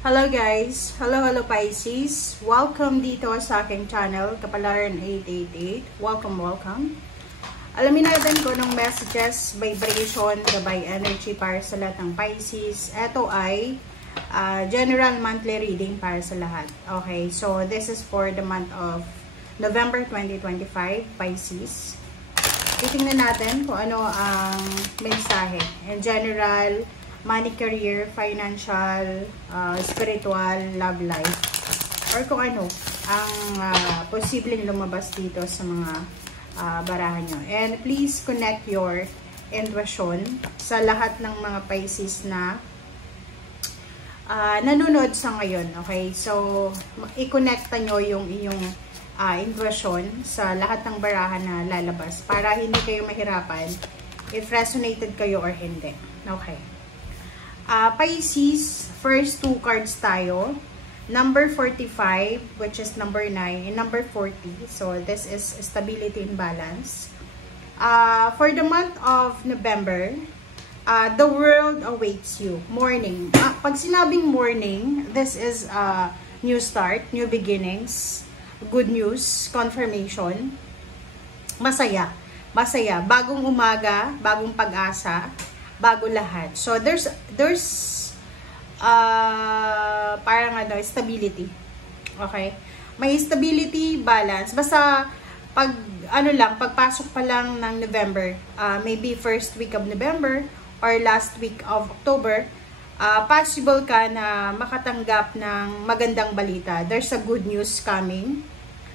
Hello guys! Hello Pisces! Welcome dito sa aking channel, Kapalaran 888. Welcome. Alamin natin kung anong messages, vibration, gabay energy para sa lahat ng Pisces. Ito ay general monthly reading para sa lahat. Okay, so this is for the month of November 2025, Pisces. Titingnan natin kung ano ang mensahe. In general, money, career, financial, spiritual, love life, or kung ano ang posibleng lumabas dito sa mga barahan nyo. And please connect your intuition sa lahat ng mga Pisces na nanonood sa ngayon. Okay, so i-connecta nyo yung inyong intuition sa lahat ng barahan na lalabas para hindi kayo mahirapan if resonated kayo or hindi. Okay. Pisces, first two cards tayo. Number 45, which is number 9, and number 40. So, this is stability and balance. For the month of November, the world awaits you. Morning. Pag sinabing morning, this is new start, new beginnings, good news, confirmation. Masaya. Masaya. Bagong umaga, bagong pag-asa, bago lahat. So, there's parang stability. Okay? May stability, balance. Basta, pagpasok pa lang ng November, maybe first week of November or last week of October, possible ka na makatanggap ng magandang balita. There's a good news coming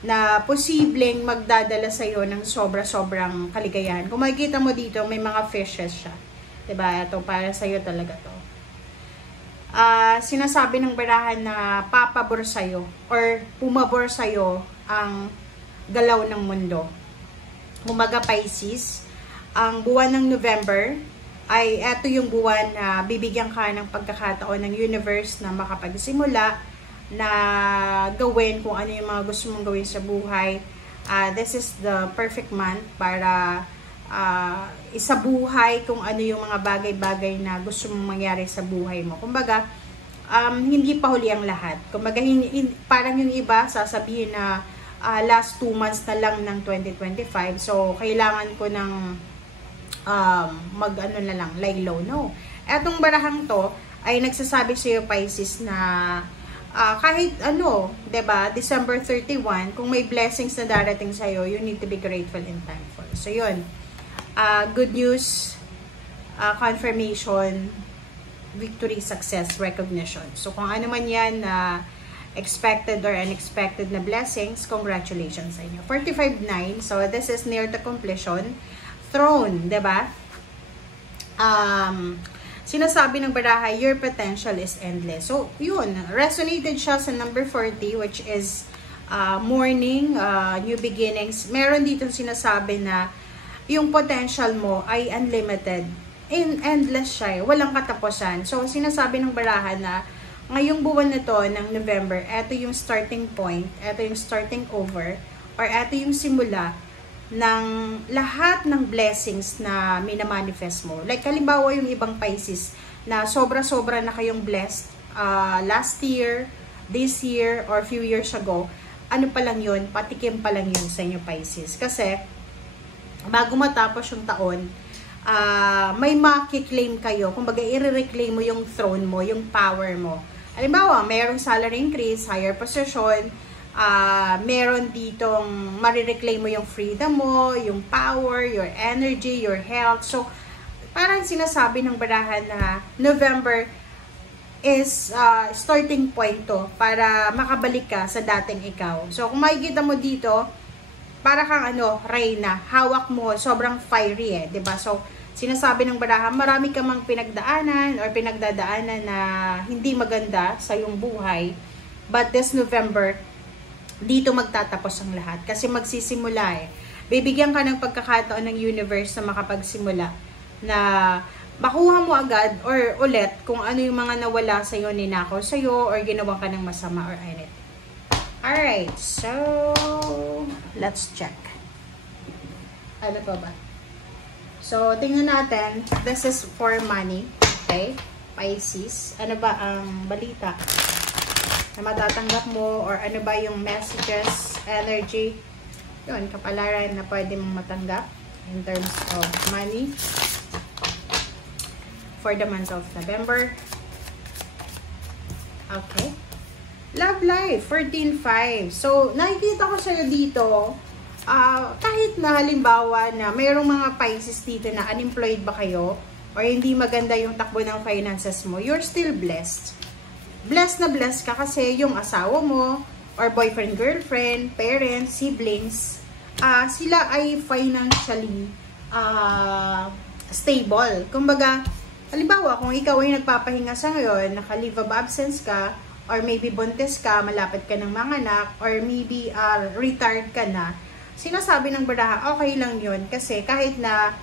na posibleng magdadala sa'yo ng sobra-sobrang kaligayahan. Kung makikita mo dito, may mga fishes siya. Diba? Ito, para sa'yo talaga to. Sinasabi ng barahan na papabor sa'yo or pumabor sa'yo ang galaw ng mundo. Kumaga Pisces, ang buwan ng November ay eto yung buwan na bibigyan ka ng pagkakataon ng universe na makapagsimula na gawin kung ano yung mga gusto mong gawin sa buhay. This is the perfect month para isabuhay kung ano yung mga bagay-bagay na gusto mong mangyari sa buhay mo. Kumbaga, hindi pa huli ang lahat. Kumbaga, parang yung iba, sasabihin na last 2 months na lang ng 2025. So, kailangan ko ng lay low. No. Etong barahang to ay nagsasabi sa iyo, Pisces, na kahit diba, December 31, kung may blessings na darating sa iyo, you need to be grateful and thankful. So, yun. Good news, confirmation, victory, success, recognition. So, kung ano man yan na expected or unexpected na blessings, congratulations sa inyo. 45-9, so this is near the completion. Throne, diba? Sinasabi ng baraha, your potential is endless. So, yun, resonated siya sa number 40, which is morning, new beginnings. Meron dito sinasabi na yung potential mo ay unlimited. Endless siya. Walang katapusan. So, sinasabi ng barahan na ngayong buwan na to ng November, eto yung starting point, eto yung starting over, or eto yung simula ng lahat ng blessings na minamanifest mo. Like, halimbawa yung ibang Pisces na sobra-sobra na kayong blessed last year, this year, or few years ago, ano pa lang yun? Patikim pa lang yun sa inyo, Pisces. Kasi, bago matapos yung taon, may makiklaim kayo. Kumbaga, i-reclaim mo yung throne mo, yung power mo. Halimbawa, mayroong salary increase, higher position, meron ditong marireclaim mo yung freedom mo, yung power, your energy, your health. So, parang sinasabi ng barahan na November is starting point to para makabalik ka sa dating ikaw. So, kung makikita mo dito, para kang reyna, hawak mo, sobrang fiery diba? So, sinasabi ng baraha, marami ka mang pinagdaanan or pinagdadaanan na hindi maganda sa iyong buhay. But this November, dito magtatapos ang lahat. Kasi magsisimula Bibigyan ka ng pagkakataon ng universe na makapagsimula. Na makuha mo agad or ulit kung ano yung mga nawala sa iyo, ninakaw sa iyo, or ginawa ka ng masama or anything. Alright, so let's check. Ano pa ba? So, tingnan natin. This is for money. Okay? Pisces. Ano ba ang balita? na matatanggap mo, or ano ba yung messages, energy, yun, kapalaran na pwede mong matanggap in terms of money for the month of November. Okay. Love life, 14-5. So, nakikita ko sa'yo dito, kahit na halimbawa na mayroong mga Pisces dito na unemployed ba kayo, or hindi maganda yung takbo ng finances mo, you're still blessed. Blessed na blessed ka kasi yung asawa mo, or boyfriend, girlfriend, parents, siblings, sila ay financially stable. Kumbaga, halimbawa, kung ikaw ay nagpapahinga sa ngayon, naka-leave of absence ka, or maybe buntis ka, malapit ka ng mga anak, or maybe retired ka na, sinasabi ng baraha, okay lang yun. Kasi kahit na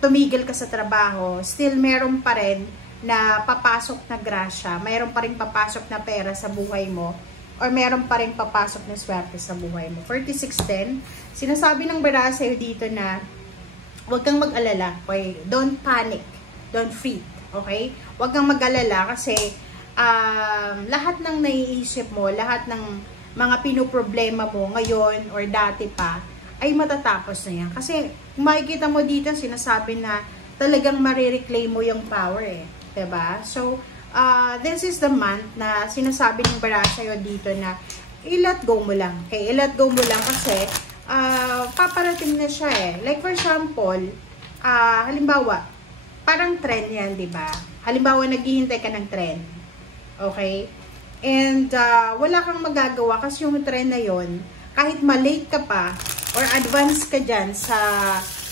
tumigil ka sa trabaho, still meron pa rin na papasok na grasya, mayroon pa rin papasok na pera sa buhay mo, or meron pa rin papasok na swerte sa buhay mo. 4610, sinasabi ng baraha sa'yo dito na huwag kang mag-alala, okay? Don't panic, don't fret, okay? Huwag kang mag-alala kasi lahat ng naiisip mo, lahat ng mga pinoproblema mo ngayon or dati pa, ay matatapos na yan. Kasi kung makikita mo dito, sinasabi na talagang marireclaim mo yung power eh. Diba? So, this is the month na sinasabi ng bara sa'yo dito na i-let go mo lang. Okay? I-let go mo lang kasi paparating na siya eh. Like for example, halimbawa, parang trend yan, diba? Halimbawa, naghihintay ka ng trend. Okay? And wala kang magagawa kasi yung trend na yon, kahit malate ka pa or advance ka dyan sa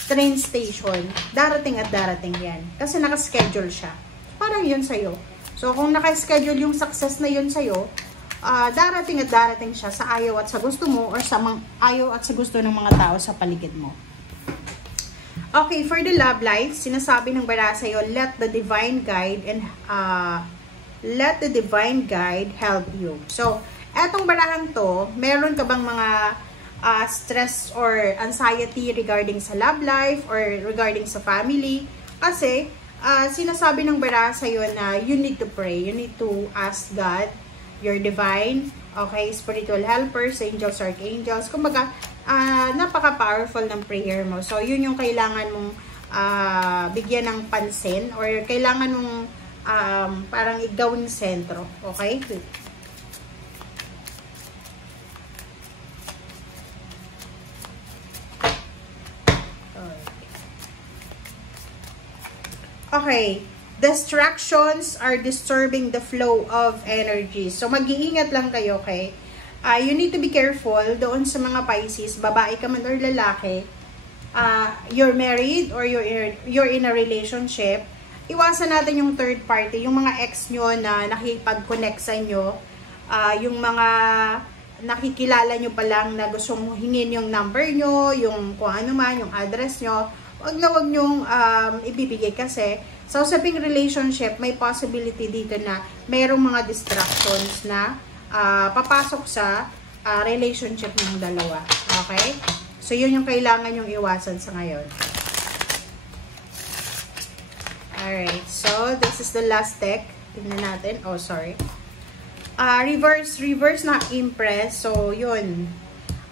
train station, darating at darating yan. Kasi nakaschedule siya. Parang yun sa'yo. So, kung nakaschedule yung success na yun sa'yo, darating at darating siya sa ayaw at sa gusto mo or sa ayaw at sa gusto ng mga tao sa paligid mo. Okay, for the love life, sinasabi ng bara sa'yo, let the divine guide help you. So, etong barahang to, meron ka bang mga stress or anxiety regarding sa love life or regarding sa family? Kasi, sinasabi ng bara sa'yo na you need to pray. You need to ask God, your divine, okay, spiritual helpers, angels, archangels. Kumbaga, napaka-powerful ng prayer mo. So, yun yung kailangan mong bigyan ng pansin or kailangan mong parang igawing sentro. Okay? Okay. Distractions are disturbing the flow of energy. So, mag-iingat lang kayo, okay? You need to be careful doon sa mga Pisces, babae ka man or lalaki, you're married or you're in a relationship, iwasan natin yung third party, yung mga ex nyo na nakipag-connect sa inyo, yung mga nakikilala nyo pa lang na gustong hingin yung number nyo, yung kung ano man, yung address nyo, wag nyong ibibigay kasi sa usaping relationship, may possibility dito na mayroong mga distractions na papasok sa relationship ng dalawa. Okay? So, yun yung kailangan yung iwasan sa ngayon. Alright. So, this is the last deck. Tingnan natin. Oh, sorry. Reverse na Empress. So, yun.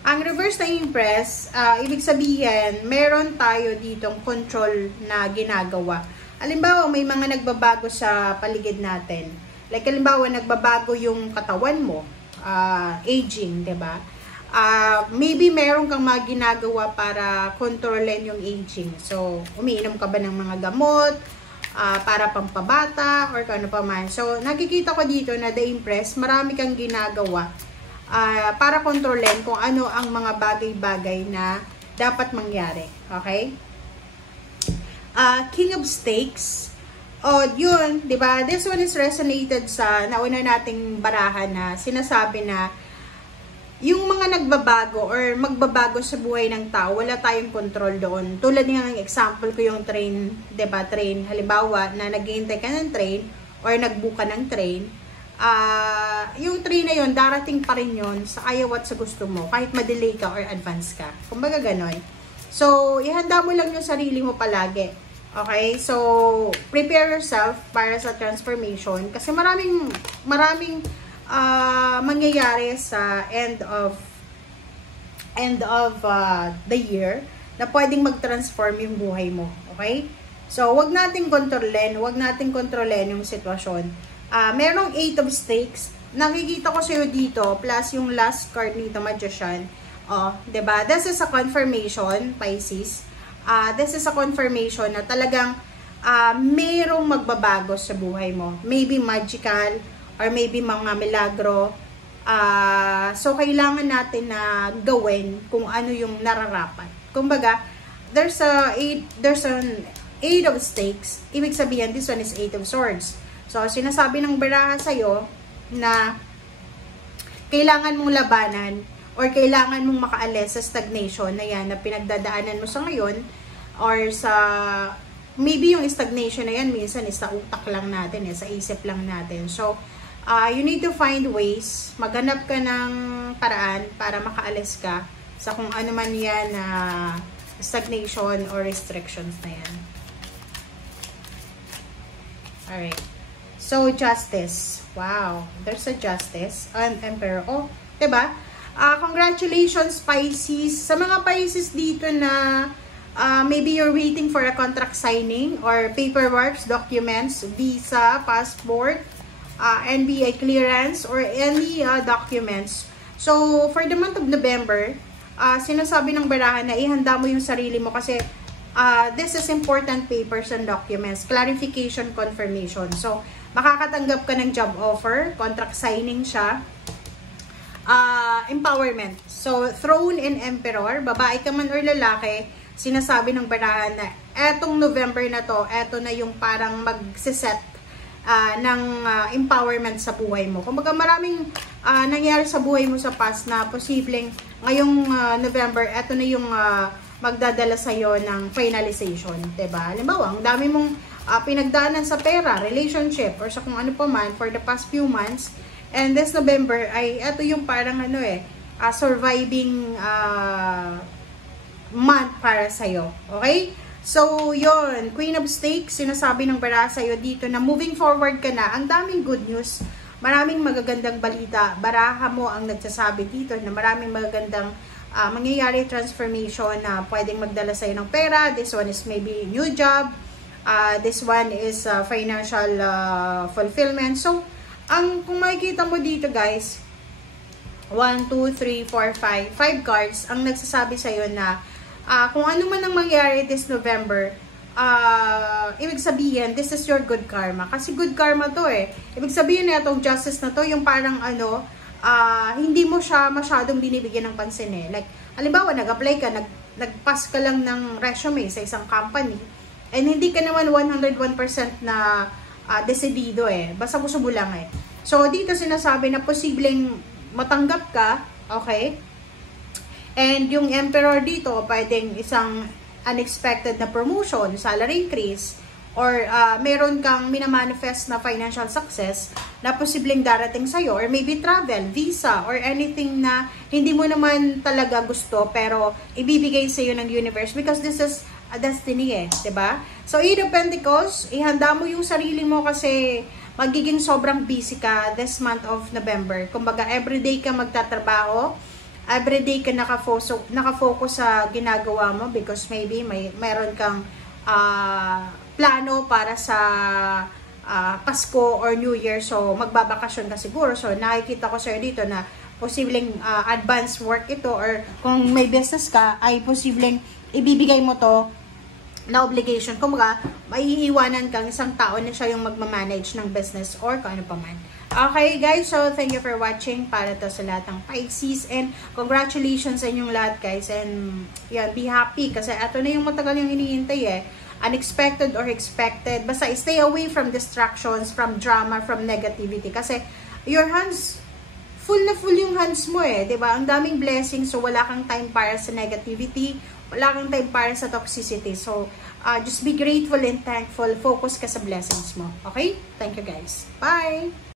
Ang reverse na Empress, ibig sabihin, meron tayo ditong control na ginagawa. Halimbawa, may mga nagbabago sa paligid natin. Like, halimbawa, nagbabago yung katawan mo. Aging, diba? Maybe meron kang mga ginagawa para kontrolin yung aging. So, umiinom ka ba ng mga gamot para pampabata or kano pa man. So, nakikita ko dito na The Empress, marami kang ginagawa para kontrolin kung ano ang mga bagay-bagay na dapat mangyari. Okay? King of Stakes. Oh, yun, 'di ba? This one is resonated sa nauna nating barahan na sinasabi na yung mga nagbabago or magbabago sa buhay ng tao, wala tayong control doon. Tulad ng example ko yung train, 'di ba? Train, halimbawa na naghihintay ka ng train or nag-book ka ng train, yung train na yun, darating pa rin yun sa ayaw at sa gusto mo, kahit ma-delay ka or advance ka. Kumbaga ganon. So, ihanda mo lang yung sarili mo palagi. Okay? So, prepare yourself para sa transformation kasi maraming mangyayari sa end of the year na pwedeng mag-transform yung buhay mo. Okay? So, wag nating kontrolin yung sitwasyon. Merong 8 of stakes. Nakikita ko sa'yo dito, plus yung last card nito, Magician. Diba? This is a confirmation, Pisces. This is a confirmation na talagang merong magbabago sa buhay mo. Maybe magical, or maybe mga milagro. So, kailangan natin na gawin kung ano yung nararapat. Kumbaga, there's an 8 of stakes. Ibig sabihin, this one is 8 of swords. So, sinasabi ng baraha sa'yo na kailangan mong labanan or kailangan mong makaalis sa stagnation na yan na pinagdadaanan mo sa ngayon or sa maybe yung stagnation na yan minsan is sa utak lang natin, sa isip lang natin. So, you need to find ways, maghanap ka ng paraan para makaalis ka sa kung ano man yan na stagnation or restrictions na yan. Alright. So, justice. Wow. There's a justice. And emperor. Oh, diba? Congratulations, Pisces. Sa mga Pisces dito na maybe you're waiting for a contract signing or paperwork, documents, visa, passport, NBI clearance, or any documents. So, for the month of November, sinasabi ng barahan na ihanda mo yung sarili mo kasi this is important papers and documents, clarification, confirmation. So, makakatanggap ka ng job offer, contract signing siya, empowerment. So, throne and emperor, babae ka man or lalaki, sinasabi ng barahan na etong November na to, eto na yung parang magsiset ng empowerment sa buhay mo. Kumbaga maraming nangyari sa buhay mo sa past na posibleng ngayong November, eto na yung magdadala sa'yo ng finalization. Diba? Halimbawa, ang dami mong pinagdaanan sa pera, relationship, or sa kung ano pa man for the past few months. And this November, ay eto yung parang surviving month para sa'yo. Okay? So, yon, Queen of Stakes, sinasabi ng baraha sa'yo dito na moving forward ka na. Ang daming good news, maraming magagandang balita. Baraha mo ang nagsasabi dito na maraming magagandang mangyayari transformation na pwedeng magdala sa'yo ng pera. This one is maybe new job. This one is financial fulfillment. So, kung makikita mo dito guys, 1, 2, 3, 4, 5 cards ang nagsasabi sa'yo na kung ano man ang mangyari this November, ibig sabihin, this is your good karma. Kasi good karma to Ibig sabihin na itong justice na to, yung parang hindi mo siya masyadong binibigyan ng pansin Like, halimbawa, nag-apply ka, nag-pass ka lang ng resume sa isang company, and hindi ka naman 101% na desidido Basta gusto mo lang So, dito sinasabi na posibleng matanggap ka, okay? And yung emperor dito, pwedeng isang unexpected na promotion, salary increase, or meron kang minamanifest na financial success na posibleng darating sa'yo, or maybe travel, visa, or anything na hindi mo naman talaga gusto, pero ibibigay sa'yo ng universe because this is a destiny diba? So, 8 of Pentacles, ihanda mo yung sarili mo kasi magiging sobrang busy ka this month of November. Kumbaga, everyday ka magtatrabaho, everyday ka nakafocus sa ginagawa mo because maybe meron kang plano para sa Pasko or New Year. So, magbabakasyon ka siguro. So, nakikita ko sa'yo dito na posibleng advanced work ito or kung may business ka, ay posibleng ibibigay mo to na obligation. Kumbaga, maiiwanan kang isang tao na siya yung magmamanage ng business or kung ano pa man. Okay guys, so thank you for watching para to sa lahat ng Pisces and congratulations sa inyong lahat guys and yan, be happy kasi ito na yung matagal yung hinihintay unexpected or expected, basta stay away from distractions, from drama, from negativity kasi your hands, full na full yung hands mo diba? Ang daming blessings, so wala kang time para sa negativity, wala kang time para sa toxicity, so just be grateful and thankful, focus ka sa blessings mo, okay? Thank you guys, bye!